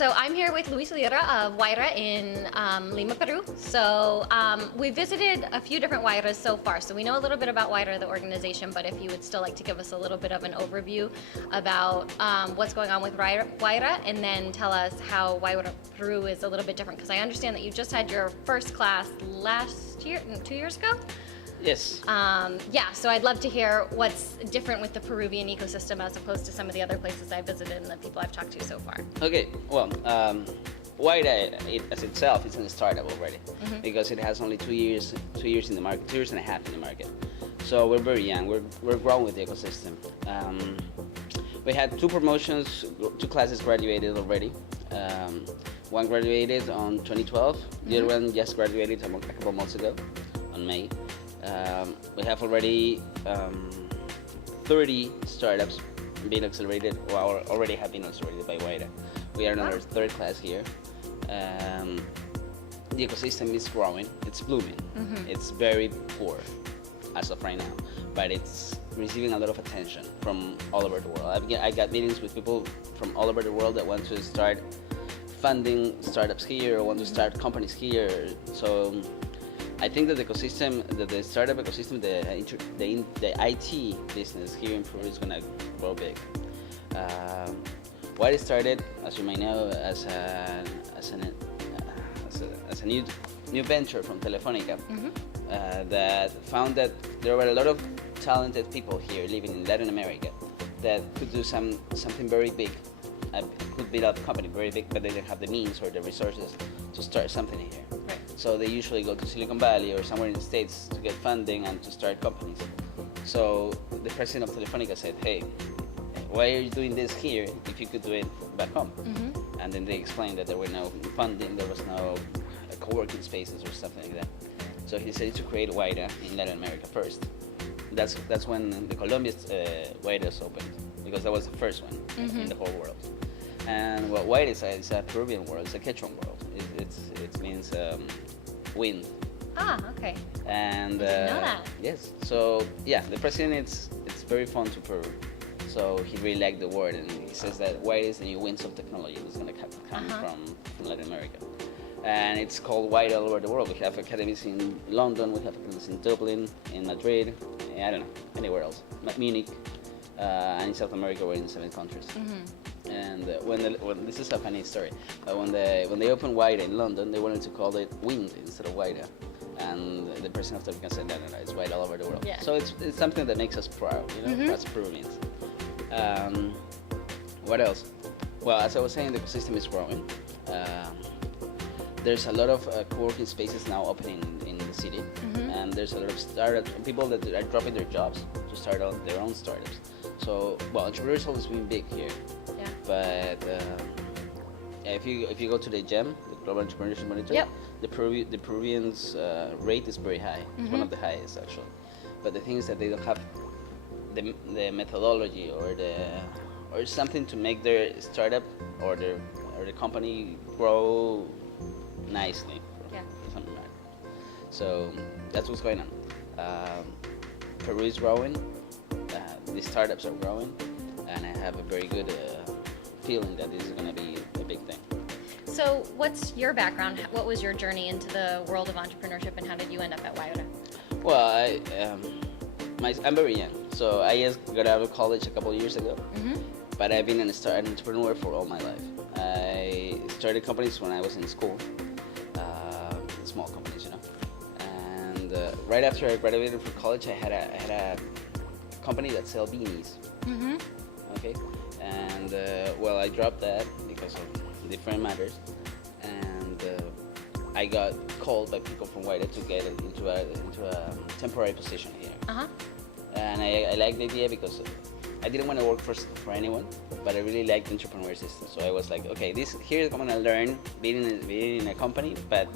So I'm here with Lira of Wayra in Lima, Peru. So we visited a few different Wayras so far. So we know a little bit about Wayra, the organization, but if you would still like to give us a little bit of an overview about what's going on with Wayra, and then tell us how Wayra Peru is a little bit different. Because I understand that you just had your first class last year, 2 years ago? Yes. Yeah, so I'd love to hear what's different with the Peruvian ecosystem as opposed to some of the other places I've visited and the people I've talked to so far. Okay, well, Wayra as itself is a startup already, because it has only 2 years in the market, 2 years and a half in the market. So we're very young, we're growing with the ecosystem. We had 2 promotions, 2 classes graduated already. One graduated on 2012, the other one just graduated a couple months ago, on May. We have already 30 startups being accelerated, or already have been accelerated by Wayra. We are in our 3rd class here. The ecosystem is growing, it's blooming. It's very poor as of right now, but it's receiving a lot of attention from all over the world. I got meetings with people from all over the world that want to start funding startups here, or want to start companies here. So I think that the startup ecosystem, the IT business here in Peru is gonna grow big. Wayra started, as you may know, as a new venture from Telefónica, that found that there were a lot of talented people here living in Latin America that could do something very big. Could build up a company very big, but they didn't have the means or the resources to start something here. Right. So they usually go to Silicon Valley or somewhere in the States to get funding and to start companies. So the president of Telefónica said, hey, why are you doing this here if you could do it back home? And then they explained that there were no funding, there was no co-working spaces or something like that. So he decided to create Wayra in Latin America first. That's when the Colombian Wayras opened, because that was the first one in the whole world. And what Wayra is a Peruvian word, it's a Quechuan word. It means wind. Ah, okay. And I didn't know that. yes, so yeah, the president it's very fun to Peru. So he really liked the word, and he says that Wayra is the new winds of technology that's going to come from Latin America. And it's called Wayra all over the world. We have academies in London, we have academies in Dublin, in Madrid, I don't know, anywhere else, Munich, and in South America we're in 7 countries. And when this is a funny story, when they opened Wayra in London, they wanted to call it Wind instead of Wayra. And the president of Telefónica said, no, it's Wayra all over the world. Yeah. So it's something that makes us proud, you know, as Peruvians. What else? Well, as I was saying, the ecosystem is growing. There's a lot of co-working spaces now opening in the city, and there's a lot of startups, people that are dropping their jobs to start out their own startups. So, well, entrepreneurial always been big here, but if you go to the GEM, the Global Entrepreneurship Monitor, the Peruvians' rate is very high. It's one of the highest actually. But the thing is that they don't have the methodology or something to make their startup or the company grow nicely. Something like that. So that's what's going on. Peru is growing. The startups are growing, and I have a very good feeling that this is going to be a big thing. So what's your background? What was your journey into the world of entrepreneurship, and how did you end up at Wayra? Well, I'm very young, so I just got out of college a couple of years ago, but I've been an entrepreneur for all my life. I started companies when I was in school, small companies, you know, and right after I graduated from college, I had a company that sells beanies. Okay, and well, I dropped that because of different matters, and I got called by people from Wayra to get into a temporary position here. And I liked the idea because I didn't want to work for anyone, but I really liked the entrepreneur system. So I was like, okay, here I'm gonna learn being in a company, but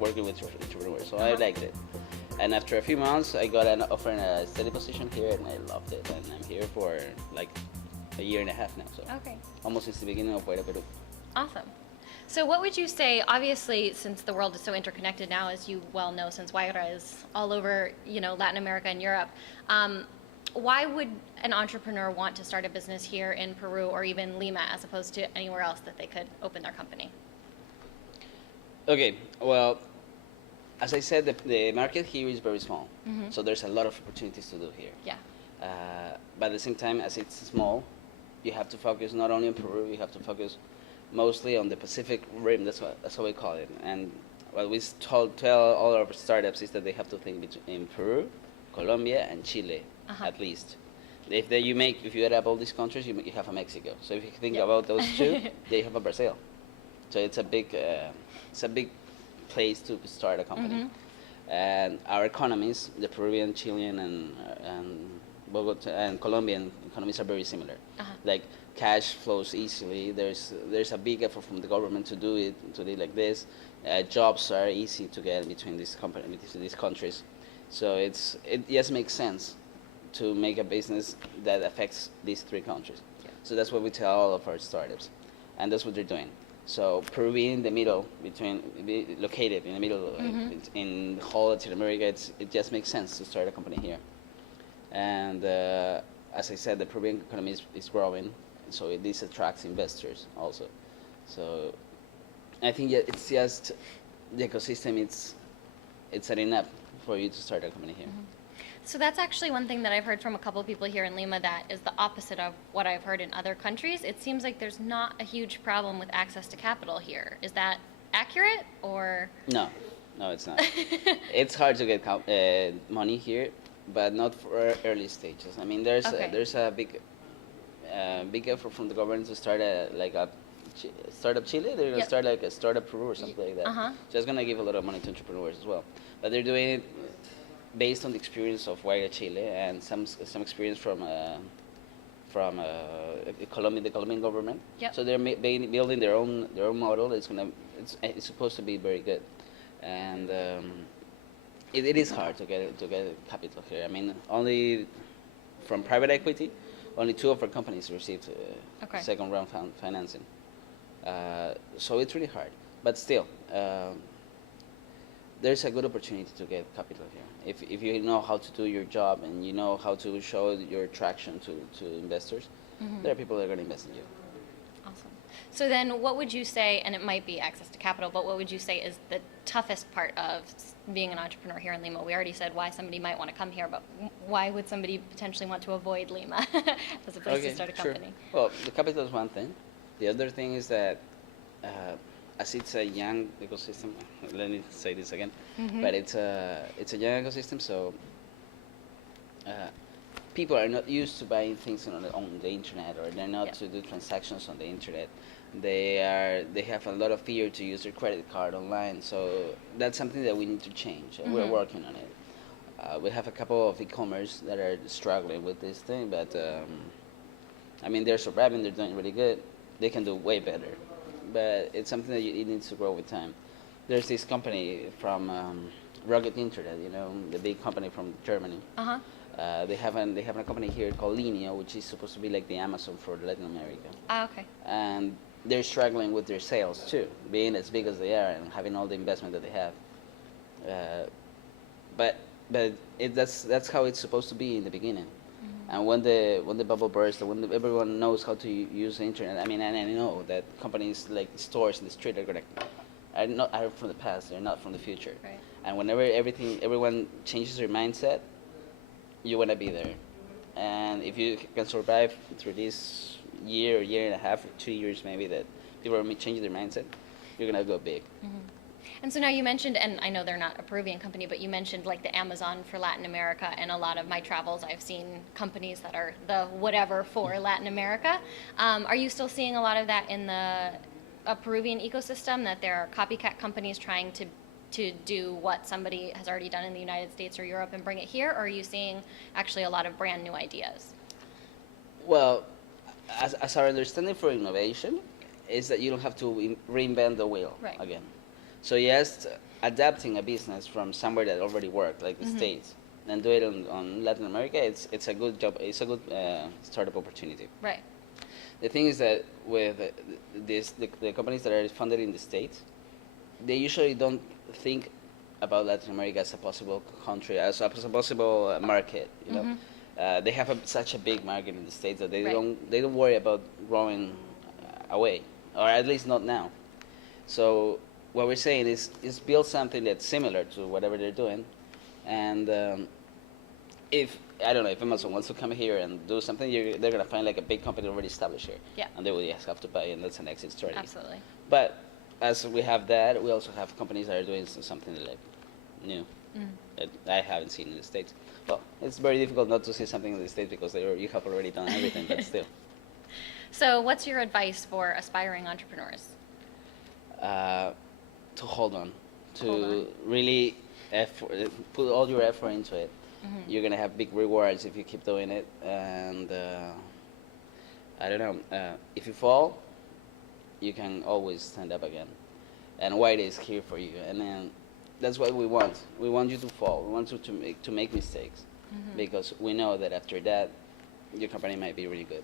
working with entrepreneurs. So I liked it. And after a few months, I got an offer in a steady position here, and I loved it. And I'm here for like a year and a half now. So almost since the beginning of Wayra Peru. Awesome. So what would you say, obviously, since the world is so interconnected now, as you well know, since Wayra is all over, you know, Latin America and Europe, why would an entrepreneur want to start a business here in Peru or even Lima as opposed to anywhere else that they could open their company? Okay, well, as I said, the market here is very small, so there's a lot of opportunities to do here. Yeah. But at the same time, as it's small, you have to focus not only on Peru, you have to focus mostly on the Pacific Rim. That's what we call it. And what we tell all our startups is that they have to think in Peru, Colombia, and Chile at least. If you add up all these countries, you have a Mexico. So if you think about those two, they have a Brazil. So it's a big place to start a company. And our economies, the Peruvian, Chilean, and Bogota and Colombian economies are very similar. Like cash flows easily. There's a big effort from the government to do it like this. Jobs are easy to get between these countries. So it just makes sense to make a business that affects these three countries. Yeah. So that's what we tell all of our startups, and that's what they're doing. So Peru being in the middle, located in the middle in whole Latin America, it just makes sense to start a company here. And as I said, the Peruvian economy is growing, so this attracts investors also. So I think it's just the ecosystem. It's setting up for you to start a company here. So that's actually one thing that I've heard from a couple of people here in Lima that is the opposite of what I've heard in other countries. It seems like there's not a huge problem with access to capital here. Is that accurate or? No, it's not. It's hard to get money here, but not for early stages. I mean, there's a big effort from the government to start a startup Chile. They're going to start like a startup Peru or something like that. So it's going to give a lot of money to entrepreneurs as well. But they're doing it based on the experience of Wayra Chile and some experience from Colombia, the Colombian government. Yep. So they're building their own model. It's supposed to be very good, and it is hard to get capital here. I mean, only from private equity, only 2 of our companies received second round financing. So it's really hard, but still. There's a good opportunity to get capital here. If you know how to do your job and you know how to show your attraction to investors, there are people that are going to invest in you. Awesome. So then what would you say, and it might be access to capital, but what would you say is the toughest part of being an entrepreneur here in Lima? We already said why somebody might want to come here, but why would somebody potentially want to avoid Lima as a place to start a company? Sure. Well, the capital is one thing. The other thing is that as it's a young ecosystem, let me say this again, but it's a young ecosystem, so people are not used to buying things on the internet, or they're not to do transactions on the internet. They have a lot of fear to use their credit card online, so that's something that we need to change. We're working on it. We have a couple of e-commerce that are struggling with this thing, but I mean, they're surviving, they're doing really good. They can do way better. But it's something that it needs to grow with time. There's this company from Rocket Internet, the big company from Germany. They have a company here called Lima, which is supposed to be like the Amazon for Latin America. Okay. And they're struggling with their sales too, being as big as they are and having all the investment that they have. But that's how it's supposed to be in the beginning. And when the bubble bursts, when everyone knows how to use the internet, I mean, and I know that companies like stores in the street are from the past, they're not from the future. Right. And whenever everyone changes their mindset, you want to be there. And if you can survive through this year and a half, or 2 years maybe, that people are changing their mindset, you're gonna go big. And so now you mentioned, and I know they're not a Peruvian company, but you mentioned like the Amazon for Latin America, and a lot of my travels I've seen companies that are the whatever for Latin America. Are you still seeing a lot of that in the Peruvian ecosystem, that there are copycat companies trying to do what somebody has already done in the United States or Europe and bring it here, or are you seeing actually a lot of brand new ideas? Well, as our understanding for innovation is that you don't have to reinvent the wheel again. So yes, adapting a business from somewhere that already worked, like the States, and do it on Latin America, it's a good job. It's a good startup opportunity. Right. The thing is that with the companies that are funded in the States, they usually don't think about Latin America as a possible country, as a possible market. they have such a big market in the States that Right. they don't worry about growing away, or at least not now. So what we're saying is build something that's similar to whatever they're doing, and if I don't know if Amazon wants to come here and do something, they're gonna find like a big company already established here, Yeah. and they will just have to buy, and that's an exit strategy. Absolutely. But as we have that, we also have companies that are doing something like new that I haven't seen in the States. Well, it's very difficult not to see something in the States because you have already done everything, but still. So what's your advice for aspiring entrepreneurs? To hold on, to Hold on. really put all your effort into it. You're gonna have big rewards if you keep doing it, and I don't know. If you fall, you can always stand up again, and Wayra is here for you. And then that's what we want. We want you to fall. We want you to make mistakes, because we know that after that, your company might be really good.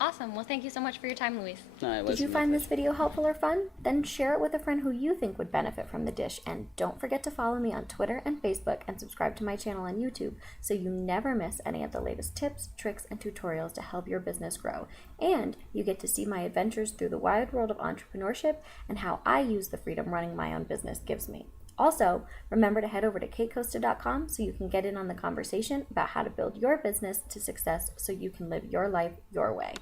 Awesome. Well, thank you so much for your time, Luis. No, it Did was you my find this pleasure. video helpful or fun? Then share it with a friend who you think would benefit from the dish. And don't forget to follow me on Twitter and Facebook and subscribe to my channel on YouTube so you never miss any of the latest tips, tricks, and tutorials to help your business grow. And you get to see my adventures through the wide world of entrepreneurship and how I use the freedom running my own business gives me. Also, remember to head over to Costa.com so you can get in on the conversation about how to build your business to success so you can live your life your way.